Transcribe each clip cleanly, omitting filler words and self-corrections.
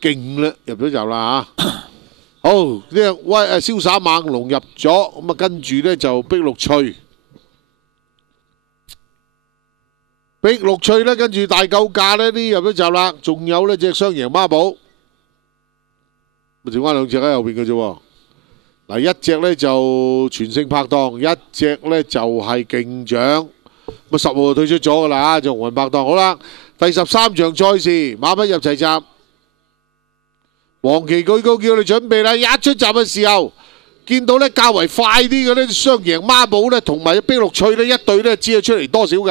勁啦，入咗閘啦嚇。好，呢隻瀟灑猛龍入咗，咁啊跟住咧就碧綠翠。碧綠翠咧，跟住大夠價呢啲入咗閘啦，仲有呢隻雙贏孖寶，咪剩翻兩隻喺後邊嘅啫喎。嗱，一隻呢就全勝拍檔，一隻呢就係勁獎，咁10號就退出咗噶啦，就紅運拍檔。好啦，第13場賽事馬匹入齊閘，黃旗舉高叫你準備啦，一出閘嘅時候。見到咧較為快啲嘅咧雙贏孖寶咧，同埋碧綠翠咧一對咧只係出嚟多少㗎。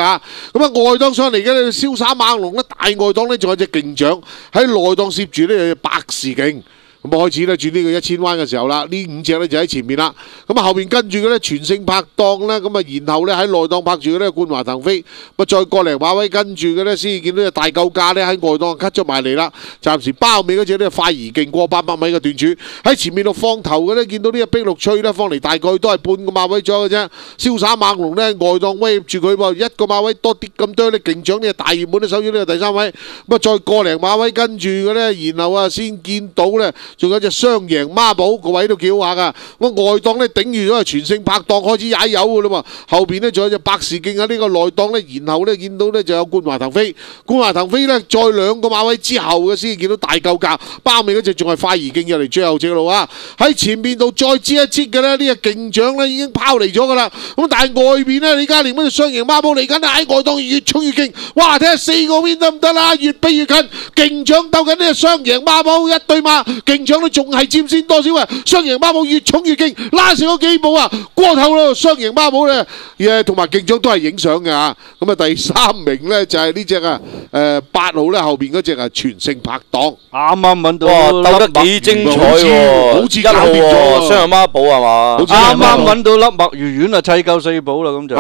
咁啊外檔上嚟嘅咧瀟灑猛龍咧，大外檔咧仲有隻勁獎喺內檔攝住咧百事勁。咁啊開始咧轉呢個1000彎嘅時候啦，呢5隻咧就喺前面啦。咁啊後邊跟住嘅咧全勝拍檔咧，咁啊然後咧喺內檔拍住嘅咧冠華騰飛，咁再個零馬位跟住嘅咧先至見到隻大夠價咧喺外檔 cut 咗埋嚟啦。暫時包尾嗰隻咧快而勁過800米嘅段柱，喺前面度放頭嘅咧見到呢隻碧綠翠咧放嚟大概都係半個馬位左右嘅啫。瀟灑猛龍咧外檔威住佢喎，一個馬位多啲咁多咧勁獎呢個大熱門咧守住呢個第3位。咁啊再個零馬位跟住嘅咧，然後啊先見到咧。仲有隻雙贏孖寶個位都幾好下噶，咁外檔咧頂住咗係全勝拍檔開始踩油噶啦喎，後邊咧仲有隻百事勁啊，呢個內檔咧，然後咧見到咧就有冠華騰飛，冠華騰飛咧再2個馬位之後嘅先見到大夠價，包尾嗰隻仲係快而勁入嚟最後隻路啊，喺前面度再擠一擠嘅咧，呢隻勁獎咧已經拋離咗噶啦，咁但係外邊咧李嘉廉嗰隻雙贏孖寶嚟緊喺外檔越衝越勁，哇睇下4個邊得唔得啦，越逼越近，勁獎鬥緊呢隻雙贏孖寶一對馬。勁獎都仲係佔先多少啊！雙贏孖寶越衝越勁，拉成咗幾步啊！過頭咯，雙贏孖寶咧，同埋勁獎都係影相嘅嚇。咁啊，第3名咧就係呢隻啊，8號咧後邊嗰隻啊全勝拍檔，啱啱揾到，鬥得幾精彩喎！好似搞掂咗雙贏孖寶係嘛？啱啱揾到粒墨魚丸啊，砌夠4寶啦咁就，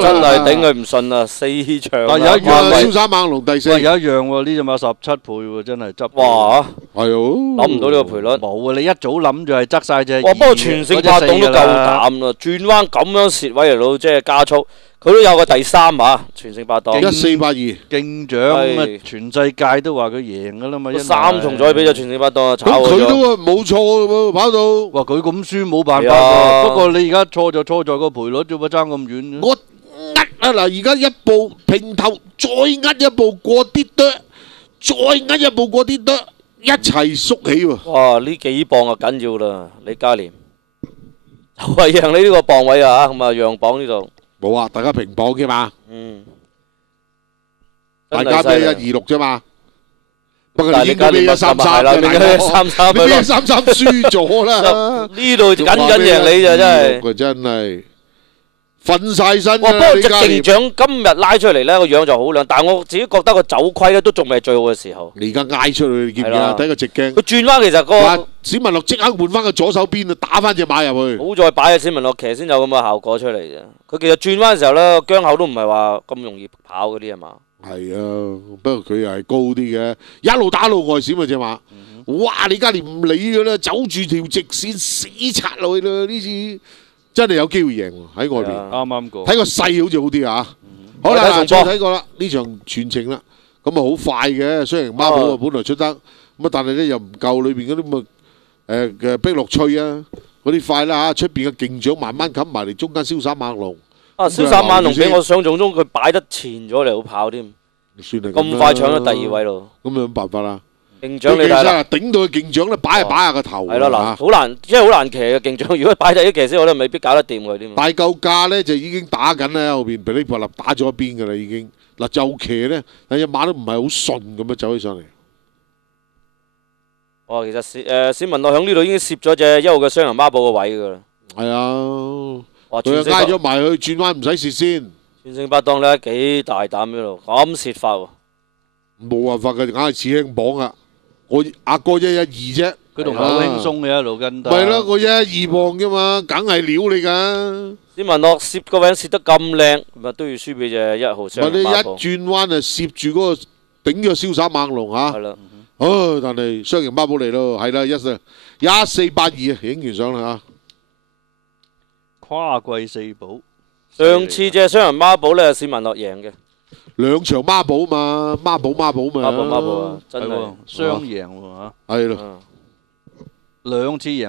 真係頂佢唔順啊！4場，但有一樣瀟灑猛龍第4，有一樣喎，呢隻馬17倍喎，真係執。哇！係喎。諗唔到呢個賠率，冇啊！你一早諗就係側晒隻。哇！不過全勝拍檔都夠膽啦，轉彎咁樣蝕位嚟到即係加速，佢都有個第3嚇，全勝拍檔。1482勁獎啊！全世界都話佢贏噶啦嘛，3重彩俾咗全勝拍檔炒咗。咁佢都冇錯喎，跑到。哇！佢咁輸冇辦法喎。不過你而家錯就錯在個賠率啫喎，爭咁遠。我呃啊嗱，而家一步平頭，再呃一步過啲多，再呃一步過啲多。一齊縮起喎！哇！呢幾磅啊緊要啦，李嘉廉就係讓你呢個磅位啊嚇，咁啊讓磅呢度冇啊，大家平磅嘅嘛。嗯，大家咩126啫嘛。不過你應該俾133啦，你俾133輸咗啦。呢度緊贏你就真係。真係。瞓晒身哇！不過隻勁獎今日拉出嚟咧個樣就好靚，但係我自己覺得個走規咧都仲未最好嘅時候。你而家挨出去，你見唔見啊？睇個直鏡。佢轉彎其實個史文樂即刻換翻個左手邊啊，打翻隻馬入去。好在擺喺史文樂騎先有咁嘅效果出嚟啫。佢其實轉彎嘅時候咧，姜口都唔係話咁容易跑嗰啲啊嘛。係啊，不過佢又係高啲嘅，一路打路外閃啊隻馬。哇！李嘉廉唔理㗎啦，走住條直線死擦落去啦！呢次。真係有機會贏喎喺外邊，啱啱過。睇個勢好似好啲啊！好啦，再睇過啦，呢場全程啦，咁啊好快嘅，雖然孖寶啊本來出得，咁啊但係咧又唔夠裏邊嗰啲咁嘅碧綠翠啊嗰啲快啦嚇，出邊嘅勁獎慢慢冚埋嚟，中間瀟灑猛龍。瀟灑猛龍比我想象中佢擺得前咗嚟好跑添，算係咁快搶到第2位咯。咁有乜辦法啦？勁獎你睇啦，頂到佢勁獎咧，擺下個頭。係啦，嗱，好難，即係好難騎嘅勁獎。如果擺第一騎師，我都未必搞得掂佢添。大夠價咧就已經打緊啦，後邊噼里啪啦打咗一邊㗎啦已經。嗱就騎咧，但隻馬都唔係好順咁樣走起上嚟。哇，其實史文樂響呢度已經攝咗隻1號嘅雙人孖寶個位㗎啦。係啊，哇！佢又挨咗埋去轉彎唔使蝕先。全勝拍檔咧幾大膽呢度，咁蝕法喎。冇辦法嘅，硬係似輕磅啊！我阿哥112啫，佢同好輕鬆嘅一路跟得。咪咯，我112磅啫嘛，梗係料你㗎。史文樂攝個位攝得咁靚，咪都要輸俾隻1號雙人孖寶。咪你一轉彎啊，攝住嗰個頂咗瀟灑猛龍嚇。係啦。但係雙贏孖寶嚟咯，係啦，1482啊，影完相啦嚇。跨季4寶。上次隻雙人孖寶咧，史文樂贏嘅。兩場孖寶嘛，孖寶嘛，孖寶啊，真係雙贏喎嚇，係咯。兩次贏。